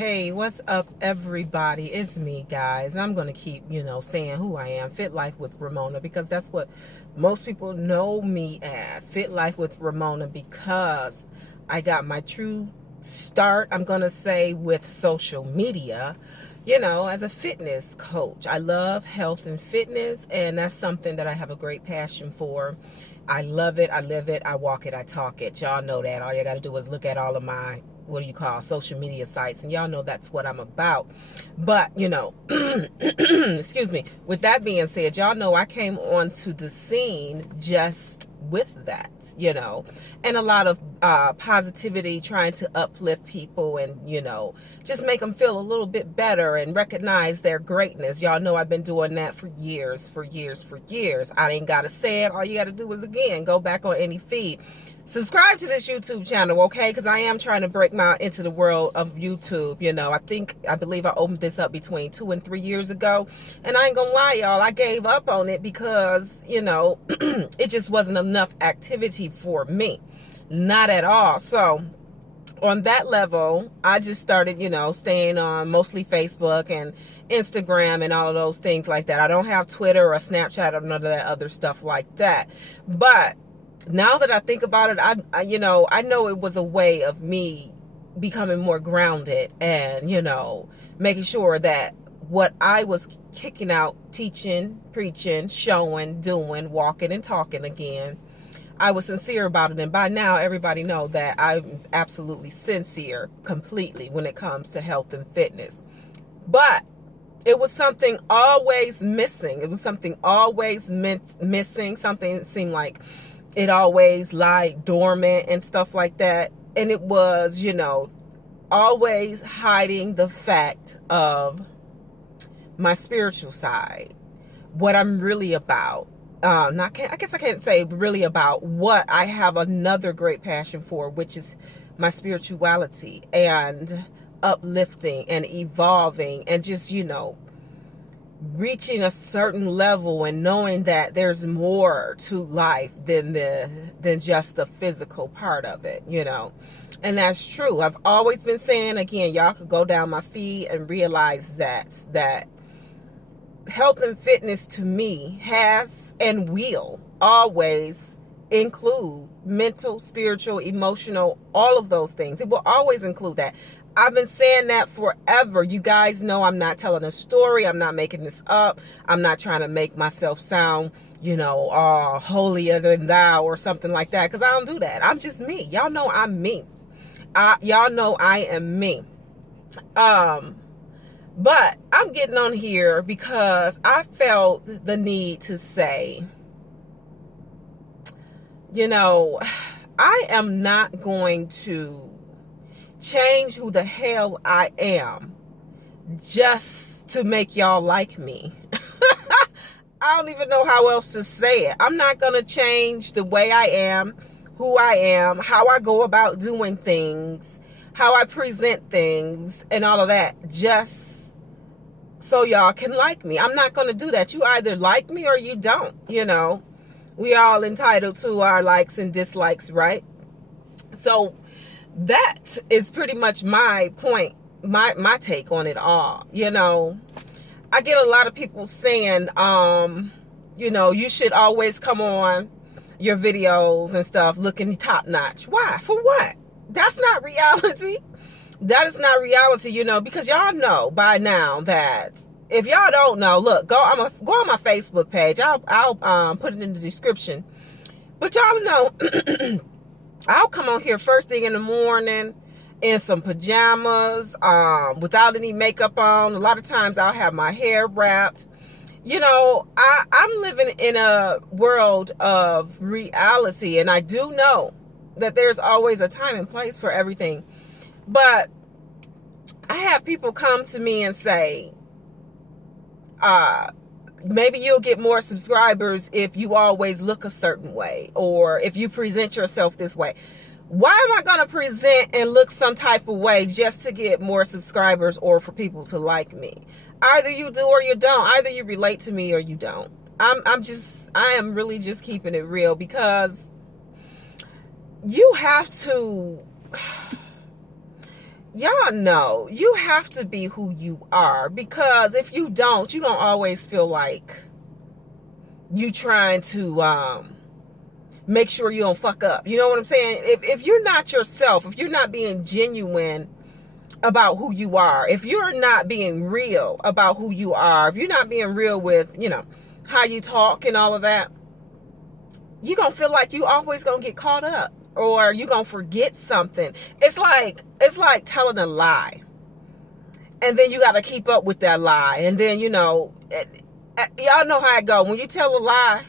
Hey, what's up, everybody? It's me, guys. I'm going to keep, saying who I am, Fit Life with Ramona, because that's what most people know me as, Fit Life with Ramona, because I got my true start, I'm going to say, with social media, as a fitness coach. I love health and fitness, and that's something that I have a great passion for. I love it. I live it. I walk it. I talk it. Y'all know that. All you got to do is look at all of my, social media sites, and y'all know that's what I'm about. But, excuse me. With that being said, y'all know I came onto the scene just with that, and a lot of positivity, trying to uplift people and, just make them feel a little bit better and recognize their greatness. Y'all know I've been doing that for years. I ain't got to say it. All you got to do is, again, go back on any feed. Subscribe to this YouTube channel, okay? Because I am trying to break into the world of YouTube. I believe I opened this up between 2 and 3 years ago. And I ain't gonna lie, y'all, I gave up on it because, it just wasn't enough activity for me. Not at all. So on that level, I just started, staying on mostly Facebook and Instagram and all of those things like that. I don't have Twitter or Snapchat or none of that other stuff like that. But now that I think about it, I know it was a way of me becoming more grounded and, making sure that what I was kicking out, teaching, preaching, showing, doing, walking and talking again, I was sincere about it. And by now, everybody know that I'm absolutely sincere completely when it comes to health and fitness. But it was something always missing. It was something always missing. Something that seemed like it always lied dormant and stuff like that. And it was, always hiding the fact of my spiritual side, what I'm really about. I guess I can't say really about what I have another great passion for, which is my spirituality and uplifting and evolving and just, reaching a certain level and knowing that there's more to life than just the physical part of it, and that's true. I've always been saying, again, y'all could go down my feed and realize that health and fitness to me has and will always include mental, spiritual, emotional, all of those things. It will always include that. I've been saying that forever. You guys know I'm not telling a story. I'm not making this up. I'm not trying to make myself sound, holier than thou or something like that, because I don't do that. I'm just me. Y'all know I'm me. Y'all know I am me. But I'm getting on here because I felt the need to say, I am not going to change who the hell I am just to make y'all like me. I don't even know how else to say it. I'm not going to change the way I am, who I am, how I go about doing things, how I present things, and all of that, just so y'all can like me. I'm not going to do that. You either like me or you don't, We all entitled to our likes and dislikes, right? So that is pretty much my point, my take on it all. I get a lot of people saying, you should always come on your videos and stuff looking top notch. Why? For what? That's not reality. That is not reality, because y'all know by now that if y'all don't know, look, go on my Facebook page. I'll put it in the description. But y'all know, I'll come on here first thing in the morning in some pajamas, without any makeup on. A lot of times I'll have my hair wrapped. I'm living in a world of reality, and I do know that there's always a time and place for everything. But I have people come to me and say, maybe you'll get more subscribers if you always look a certain way, or if you present yourself this way. Why am I going to present and look some type of way just to get more subscribers or for people to like me? Either you do or you don't. Either you relate to me or you don't. I am really just keeping it real, because you have to y'all know you have to be who you are, because if you don't, you're gonna always feel like you trying to make sure you don't fuck up. You know what I'm saying? If you're not yourself, if you're not being genuine about who you are, if you're not being real about who you are, if you're not being real with, how you talk and all of that, you're gonna feel like you always gonna get caught up, or you're gonna forget something. It's like telling a lie, and then you got to keep up with that lie, and then y'all know how it go. When you tell a lie,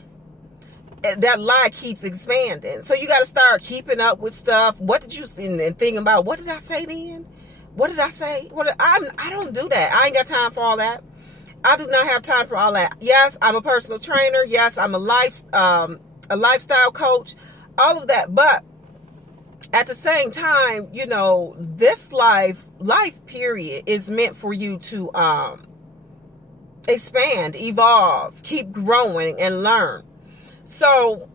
that lie keeps expanding, so you got to start keeping up with stuff. What did you see? And thinking about, what did I say then? What did I say? I don't do that. I ain't got time for all that. I do not have time for all that. Yes, I'm a personal trainer. Yes, I'm a lifestyle coach, all of that. But at the same time, this life period is meant for you to expand, evolve, keep growing, and learn. So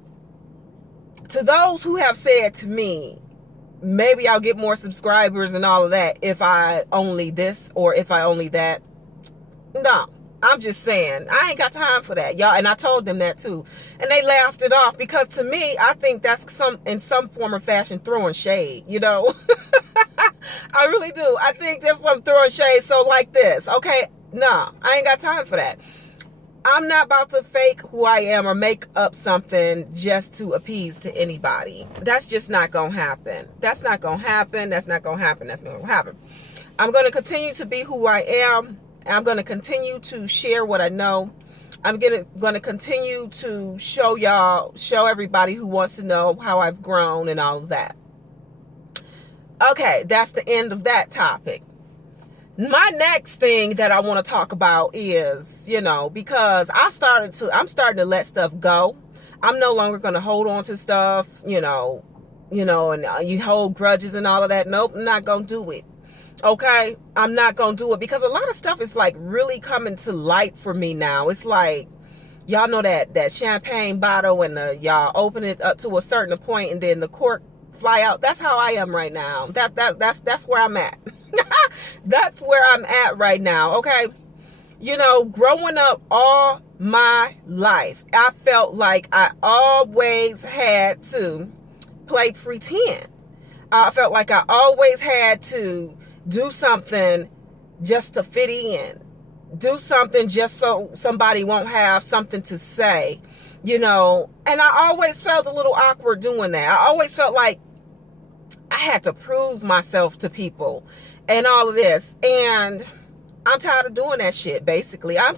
to those who have said to me, maybe I'll get more subscribers and all of that if I only this or if I only that. No, I'm just saying, I ain't got time for that, y'all. And I told them that too. And they laughed it off, because to me, I think that's in some form or fashion throwing shade, I really do. I think there's some throwing shade. So like this, okay, no, I ain't got time for that. I'm not about to fake who I am or make up something just to appease to anybody. That's just not going to happen. That's not going to happen. That's not going to happen. That's not going to happen. I'm going to continue to be who I am. I'm going to continue to share what I know. I'm going to continue to show everybody who wants to know how I've grown and all of that. Okay, that's the end of that topic. My next thing that I want to talk about is, because I'm starting to let stuff go. I'm no longer going to hold on to stuff, and you hold grudges and all of that. Nope, I'm not going to do it. Okay, I'm not going to do it, because a lot of stuff is like really coming to light for me now. It's like, y'all know that champagne bottle, and y'all open it up to a certain point and then the cork fly out. That's how I am right now. That's where I'm at. That's where I'm at right now. Okay. Growing up all my life, I felt like I always had to play pretend. I felt like I always had to do something just to fit in. Do something just so somebody won't have something to say, and I always felt a little awkward doing that. I always felt like I had to prove myself to people and all of this. And I'm tired of doing that shit, basically. I've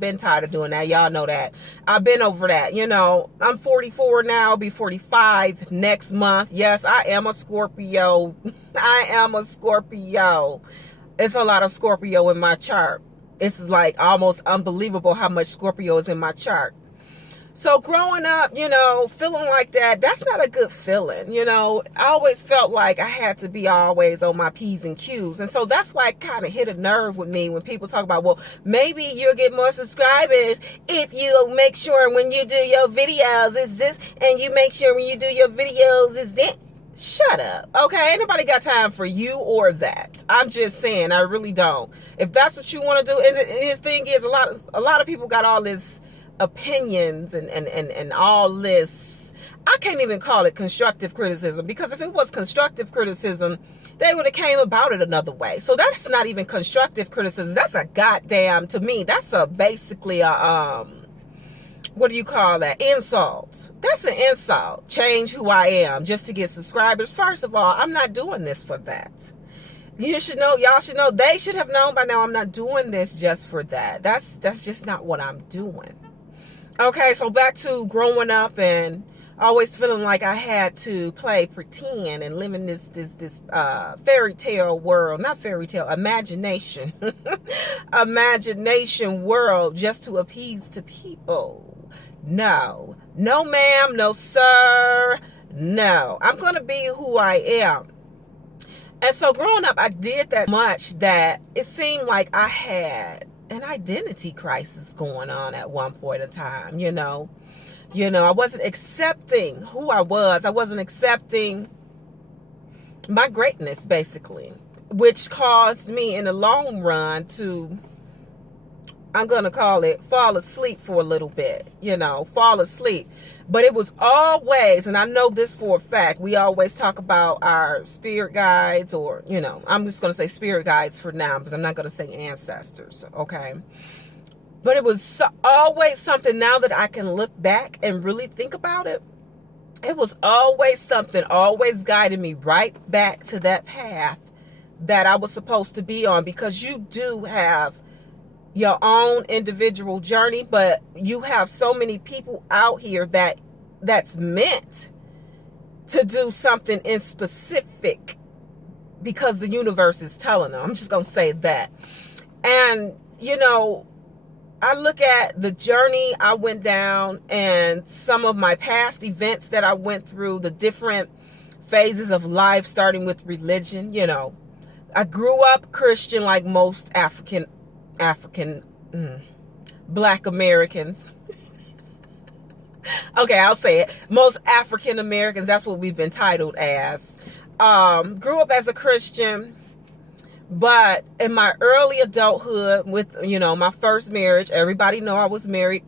been tired of doing that. Y'all know that. I've been over that. I'm 44 now, I'll be 45 next month. Yes, I am a Scorpio. I am a Scorpio. It's a lot of Scorpio in my chart. This is like almost unbelievable how much Scorpio is in my chart. So growing up, feeling like that, that's not a good feeling. I always felt like I had to be always on my P's and Q's. And so that's why it kind of hit a nerve with me when people talk about, well, maybe you'll get more subscribers if you make sure when you do your videos is this, and you make sure when you do your videos is that. Shut up. Okay, ain't nobody got time for you or that. I'm just saying, I really don't. If that's what you want to do, and this thing is, a lot of people got all this opinions and all this. I can't even call it constructive criticism, because if it was constructive criticism, they would have came about it another way. So that's not even constructive criticism. That's a goddamn, to me, that's basically a what do you call that? Insult. That's an insult. Change who I am just to get subscribers. First of all, I'm not doing this for that. You should know, y'all should know, they should have known by now, I'm not doing this just for that. That's just not what I'm doing. Okay, so back to growing up and always feeling like I had to play pretend and live in this fairy tale world, not fairy tale, imagination, imagination world just to appease to people. No, ma'am, no, sir, no. I'm going to be who I am. And so growing up, I did that much that it seemed like I had an identity crisis going on at one point in time, I wasn't accepting who I was. I wasn't accepting my greatness, basically, which caused me in the long run to, I'm going to call it, fall asleep for a little bit, fall asleep. But it was always, and I know this for a fact, we always talk about our spirit guides, or, I'm just going to say spirit guides for now, because I'm not going to say ancestors, okay? But it was always something, now that I can look back and really think about it, it was always something, always guiding me right back to that path that I was supposed to be on, because you do have your own individual journey, but you have so many people out here that's meant to do something in specific, because the universe is telling them. I'm just going to say that. And, I look at the journey I went down and some of my past events that I went through, the different phases of life, starting with religion. I grew up Christian, like most Black Americans. Okay, I'll say it. Most African Americans, that's what we've been titled as. Grew up as a Christian, but in my early adulthood with, my first marriage, everybody know I was married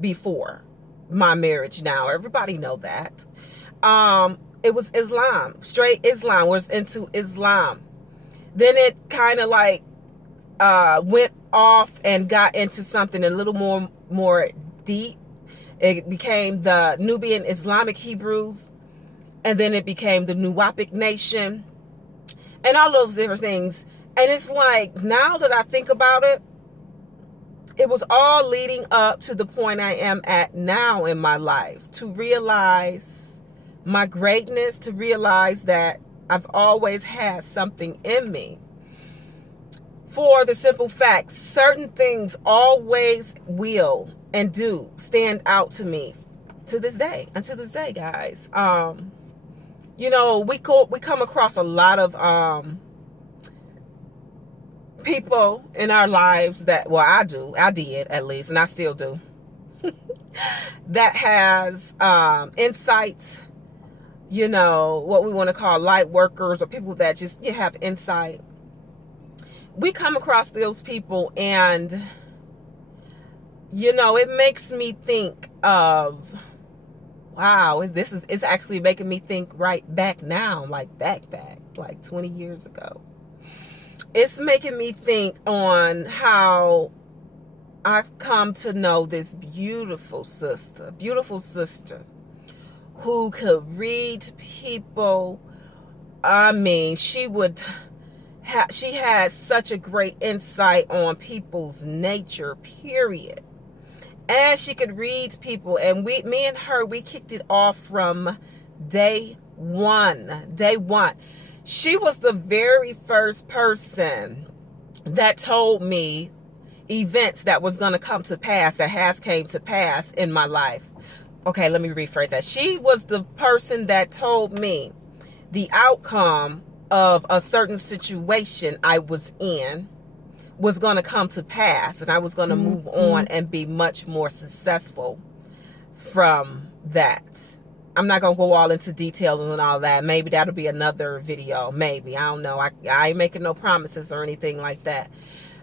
before my marriage now. Everybody know that. It was Islam, straight Islam, was into Islam. Then it kind of like went off and got into something a little more deep. It became the Nubian Islamic Hebrews, and then it became the Nuwapic Nation, and all those different things. And it's like, now that I think about it, it was all leading up to the point I am at now in my life, to realize my greatness, to realize that I've always had something in me. For the simple fact, certain things always will and do stand out to me to this day, guys. We come across a lot of people in our lives that, I did at least, and I still do, that has insight, what we want to call light workers, or people that just have insight. We come across those people, and it makes me think of, wow, it's actually making me think right back now, like back like 20 years ago. It's making me think on how I've come to know this beautiful sister who could read people. I mean, she had such a great insight on people's nature, period. And she could read people, and me and her, we kicked it off from day one. She was the very first person that told me events that was going to come to pass, that has came to pass in my life. Okay, let me rephrase that. She was the person that told me the outcome of a certain situation I was in was going to come to pass, and I was going to move on and be much more successful from that. I'm not going to go all into details and all that. Maybe that'll be another video. Maybe. I don't know. I ain't making no promises or anything like that.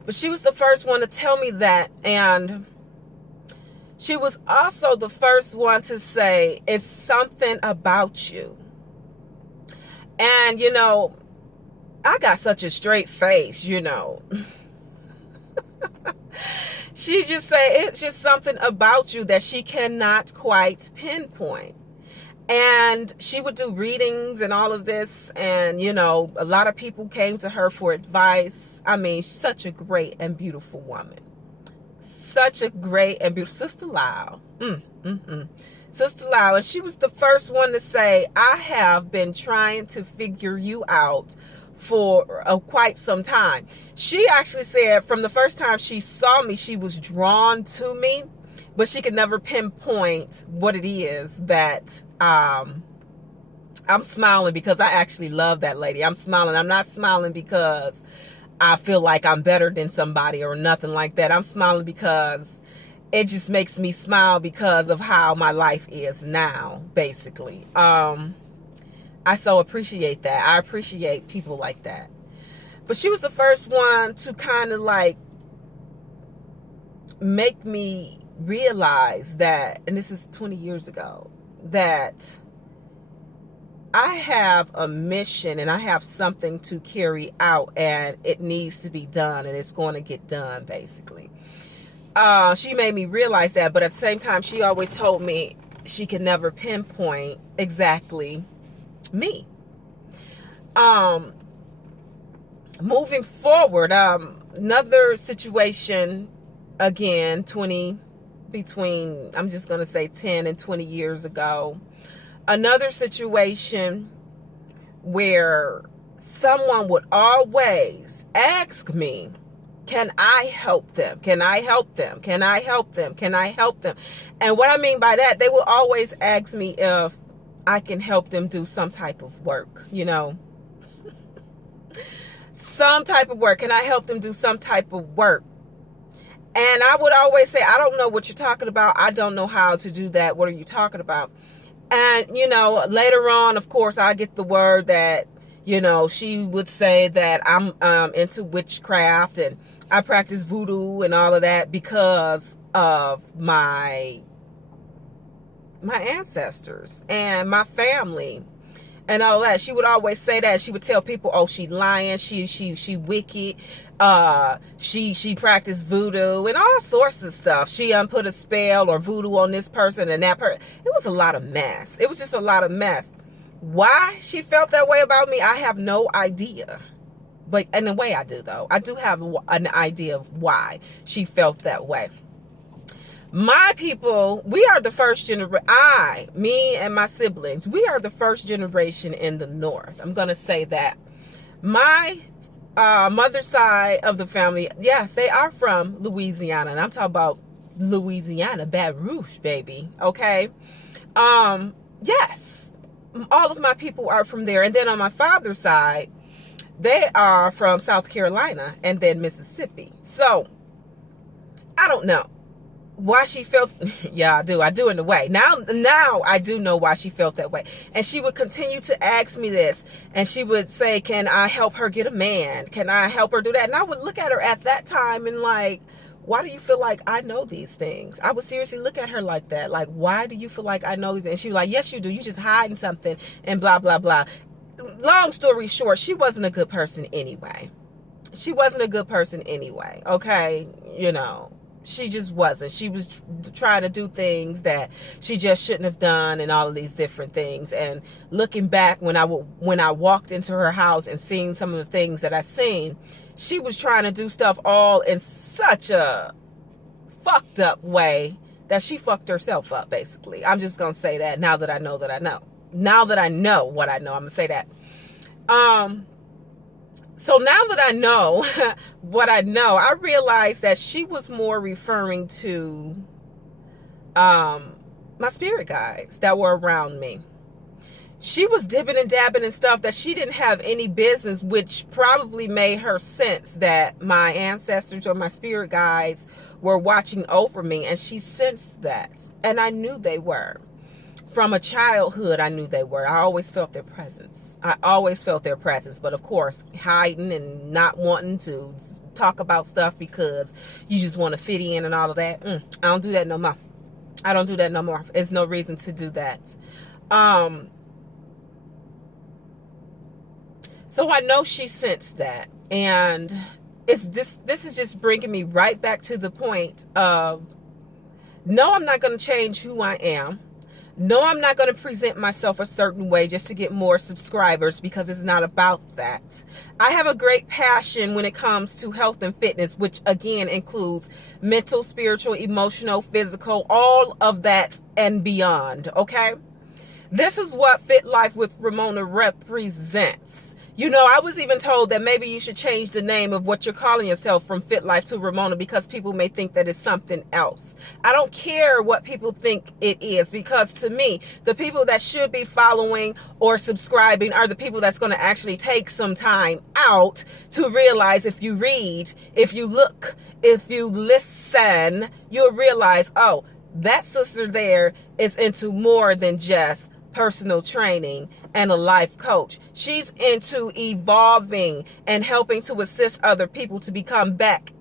But she was the first one to tell me that. And she was also the first one to say, it's something about you. And, I got such a straight face, She just say, it's just something about you that she cannot quite pinpoint. And she would do readings and all of this. And, a lot of people came to her for advice. I mean, such a great and beautiful woman. Such a great and beautiful Sister Lau. Sister Lau. And she was the first one to say, I have been trying to figure you out for quite some time. She actually said from the first time she saw me, she was drawn to me, but she could never pinpoint what it is that I'm smiling, because I actually love that lady. I'm smiling. I'm not smiling because I feel like I'm better than somebody or nothing like that. I'm smiling because it just makes me smile because of how my life is now, basically. I so appreciate that. I appreciate people like that. But she was the first one to kind of like make me realize that, and this is 20 years ago, that I have a mission and I have something to carry out, and it needs to be done, and it's going to get done, basically. She made me realize that, but at the same time, she always told me she could never pinpoint exactly me. Moving forward, another situation, again, I'm just going to say 10 and 20 years ago, another situation where someone would always ask me, can I help them? Can I help them? Can I help them? Can I help them? And what I mean by that, they will always ask me if I can help them do some type of work, some type of work. Can I help them do some type of work? And I would always say, I don't know what you're talking about. I don't know how to do that. What are you talking about? And, later on, of course, I get the word that, she would say that I'm into witchcraft and I practice voodoo and all of that because of my ancestors and my family and all that. She would always say that. She would tell people, oh, she lying, she wicked, she practiced voodoo and all sorts of stuff. She put a spell or voodoo on this person and that person. It was a lot of mess. It was just a lot of mess. Why she felt that way about me, I have no idea. But in a way I do, though. I do have an idea of why she felt that way. My people, we are the first generation. Me and my siblings, we are the first generation in the North. I'm going to say that. My mother's side of the family, yes, they are from Louisiana. And I'm talking about Louisiana, Baton Rouge, baby. Okay? Yes. All of my people are from there. And then on my father's side, they are from South Carolina and then Mississippi. So, I don't know why she felt, yeah, I do in a way. Now I do know why she felt that way. And she would continue to ask me this. And she would say, can I help her get a man? Can I help her do that? And I would look at her at that time and like, why do you feel like I know these things? I would seriously look at her like that. Like, why do you feel like I know these things? And she was like, yes, you do. You just hiding something and blah, blah, blah. Long story short, she wasn't a good person anyway. She wasn't a good person anyway. Okay. She just wasn't. She was trying to do things that she just shouldn't have done and all of these different things. And looking back, when I walked into her house and seeing some of the things that I seen, she was trying to do stuff all in such a fucked up way that she fucked herself up, basically. I'm just going to say that now that I know that I know. Now that I know what I know, I'm going to say that. So now that I know what I know, I realized that she was more referring to my spirit guides that were around me. She was dipping and dabbing in stuff that she didn't have any business, which probably made her sense that my ancestors or my spirit guides were watching over me, and she sensed that. And I knew they were. From a childhood, I knew they were. I always felt their presence. But of course, hiding and not wanting to talk about stuff because you just want to fit in and all of that. I don't do that no more. I don't do that no more. There's no reason to do that. So I know she sensed that. And this is just bringing me right back to the point of, no, I'm not going to change who I am. No, I'm not going to present myself a certain way just to get more subscribers, because it's not about that. I have a great passion when it comes to health and fitness, which again includes mental, spiritual, emotional, physical, all of that and beyond. Okay. This is what Fit Life with Ramona represents. I was even told that maybe you should change the name of what you're calling yourself from Fit Life to Ramona, because people may think that it's something else. I don't care what people think it is, because to me, the people that should be following or subscribing are the people that's going to actually take some time out to realize, if you read, if you look, if you listen, you'll realize, oh, that sister there is into more than just personal training and a life coach. She's into evolving and helping to assist other people to come back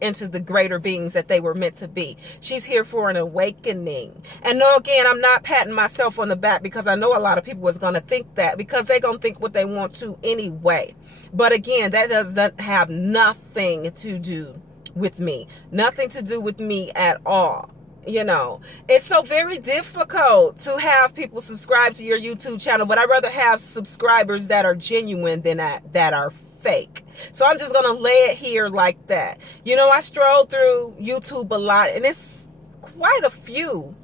into the greater beings that they were meant to be. She's here for an awakening. And no, again, I'm not patting myself on the back, because I know a lot of people is going to think that, because they're going to think what they want to anyway. But again, that doesn't have nothing to do with me. Nothing to do with me at all. You know, it's so very difficult to have people subscribe to your YouTube channel, but I'd rather have subscribers that are genuine than that are fake. So I'm just gonna lay it here like that. You know, I stroll through YouTube a lot, and it's quite a few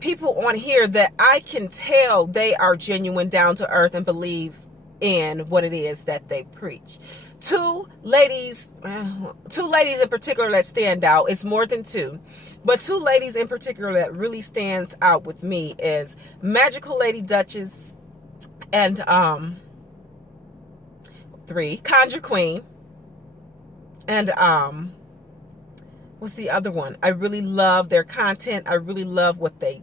people on here that I can tell they are genuine, down to earth, and believe in what it is that they preach. Two ladies in particular that stand out. It's more than two, but two ladies in particular that really stands out with me is Magical Lady Duchess and Conjure Queen, and what's the other one? I really love their content. I really love what they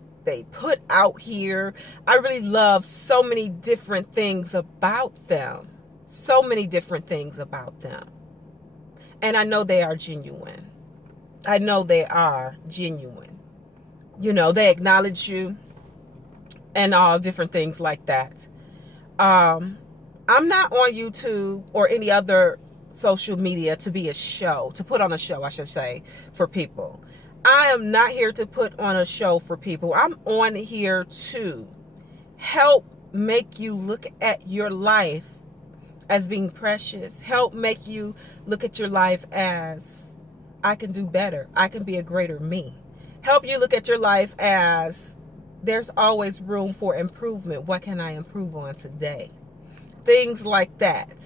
put out here. I really love so many different things about them. So many different things about them. And I know they are genuine. I know they are genuine. You know, they acknowledge you and all different things like that. I'm not on YouTube or any other social media to be a show, to put on a show, I should say, for people. I am not here to put on a show for people. I'm on here to help make you look at your life as being precious. Help make you look at your life as, I can do better. I can be a greater me. Help you look at your life as, there's always room for improvement. What can I improve on today? Things like that.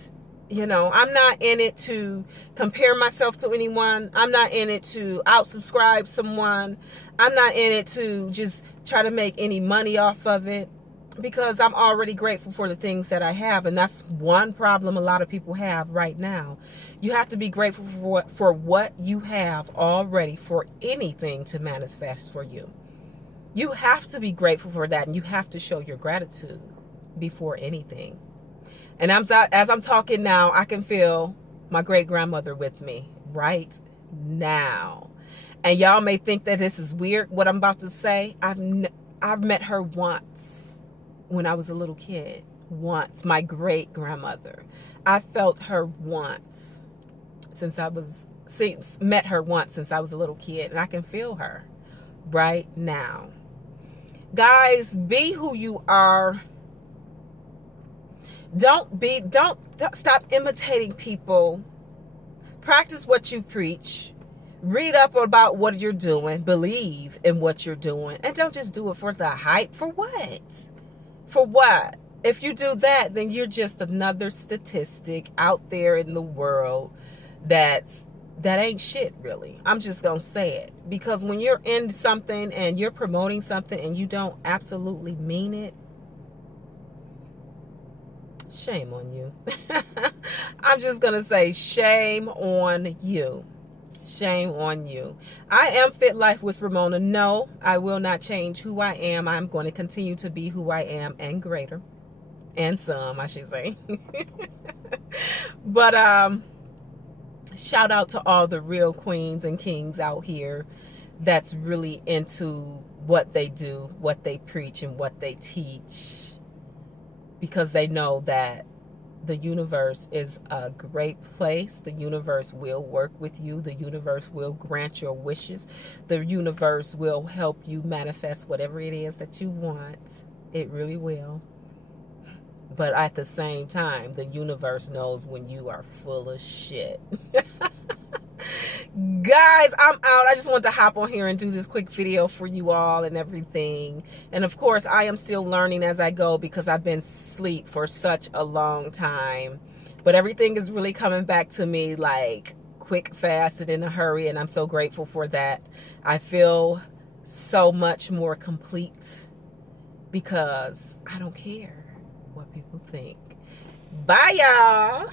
You know, I'm not in it to compare myself to anyone. I'm not in it to outsubscribe someone. I'm not in it to just try to make any money off of it, because I'm already grateful for the things that I have. And that's one problem a lot of people have right now. You have to be grateful for what you have already for anything to manifest for you. You have to be grateful for that, and you have to show your gratitude before anything. And as I'm talking now, I can feel my great-grandmother with me right now. And y'all may think that this is weird, what I'm about to say. I've met her once when I was a little kid. Once. My great-grandmother. I felt her once met her once since I was a little kid. And I can feel her right now. Guys, be who you are. Don't stop imitating people. Practice what you preach. Read up about what you're doing. Believe in what you're doing. And don't just do it for the hype. For what? For what? If you do that, then you're just another statistic out there in the world that ain't shit, really. I'm just gonna say it. Because when you're in something and you're promoting something and you don't absolutely mean it, shame on you. I'm just going to say shame on you. Shame on you. I am Fit Life with Ramona. No, I will not change who I am. I'm going to continue to be who I am, and greater. And some, I should say. But shout out to all the real queens and kings out here that's really into what they do, what they preach, and what they teach. Because they know that the universe is a great place. The universe will work with you. The universe will grant your wishes. The universe will help you manifest whatever it is that you want. It really will. But at the same time, the universe knows when you are full of shit. Guys, I'm out. I just wanted to hop on here and do this quick video for you all and everything. And of course, I am still learning as I go, because I've been asleep for such a long time. But everything is really coming back to me like quick, fast, and in a hurry. And I'm so grateful for that. I feel so much more complete because I don't care what people think. Bye, y'all.